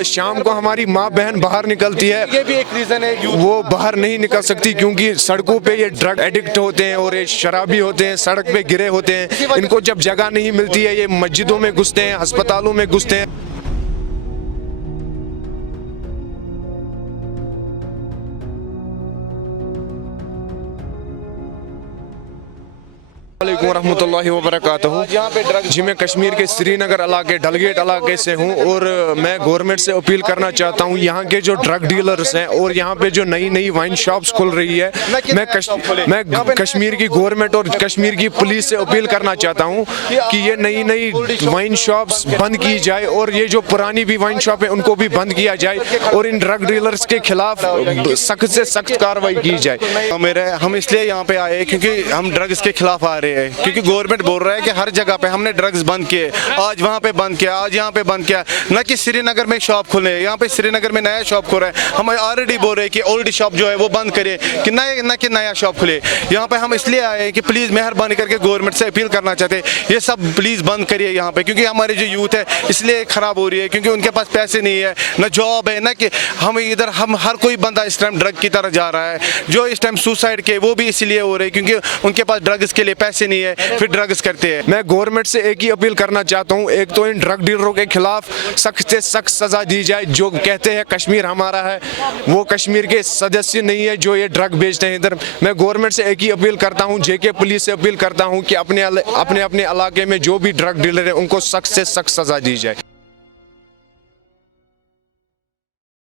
شام کو ہماری ماں بہن باہر نکلتی ہے، یہ بھی ایک ریزن ہے وہ باہر نہیں نکل سکتی کیونکہ سڑکوں پہ یہ ڈرگ ایڈکٹ ہوتے ہیں اور یہ شرابی ہوتے ہیں، سڑک پہ گرے ہوتے ہیں، ان کو جب جگہ نہیں ملتی ہے یہ مسجدوں میں گھستے ہیں، ہسپتالوں میں گھستے ہیں۔ السلام علیکم ورحمۃ اللہ وبرکاتہ۔ جی میں کشمیر کے سری نگر علاقے ڈل گیٹ علاقے سے ہوں اور میں گورنمنٹ سے اپیل کرنا چاہتا ہوں، یہاں کے جو ڈرگ ڈیلرز ہیں اور یہاں پہ جو نئی نئی وائن شاپس کھل رہی ہے، میں کشمیر کی گورنمنٹ اور کشمیر کی پولیس سے اپیل کرنا چاہتا ہوں کہ یہ نئی نئی وائن شاپس بند کی جائے اور یہ جو پرانی بھی وائن شاپ ہیں ان کو بھی بند کیا جائے اور ان ڈرگ ڈیلرز کے خلاف سخت سے سخت کارروائی کی جائے۔ ہم اس لیے یہاں پہ آئے کیونکہ ہم ڈرگز کے خلاف آ رہے ہیں، کیونکہ گورنمنٹ بول رہا ہے کہ ہر جگہ پہ ہم نے ڈرگز بند کیے، آج وہاں پہ بند کیا، آج یہاں پہ بند کیا، نہ کہ سری نگر میں شاپ کھلے، یہاں پہ سری نگر میں نیا شاپ کھل رہا ہے، ہم آلریڈی بول رہے ہیں کہ اولڈ شاپ جو ہے وہ بند کرے کہ نہ کہ نیا شاپ کھلے۔ یہاں پہ ہم اس لیے آئے کہ پلیز مہربانی کر کے گورنمنٹ سے اپیل کرنا چاہتے ہیں یہ سب پلیز بند کریے یہاں پہ، کیونکہ ہماری جو یوتھ ہے اس لیے خراب ہو رہی ہے، کیونکہ ان کے پاس پیسے نہیں ہے، نہ جاب ہے، نہ کہ ہم ہر کوئی بندہ اس ٹائم ڈرگ کی طرف جا رہا ہے، جو اس ٹائم سوسائڈ کے وہ بھی اسی لیے ہو رہے ہیں کیونکہ ان کے پاس ڈرگز کے لیے پیسے نہیں ہے، پھر ڈرگز کرتے ہیں۔ میں گورنمنٹ سے ایک ہی اپیل کرنا چاہتا ہوں، ایک تو ان ڈرگ ڈیلروں کے خلاف سخت سے سخت سزا دی جائے، جو کہتے ہیں کشمیر ہمارا ہے وہ کشمیر کے سدسیہ نہیں ہے جو یہ ڈرگ بیچتے ہیں ادھر۔ میں گورنمنٹ سے ایک ہی اپیل کرتا ہوں، جے کے پولیس سے اپیل کرتا ہوں کہ اپنے علاقے میں جو بھی ڈرگ ڈیلر ہیں ان کو سخت سے سخت سزا دی جائے۔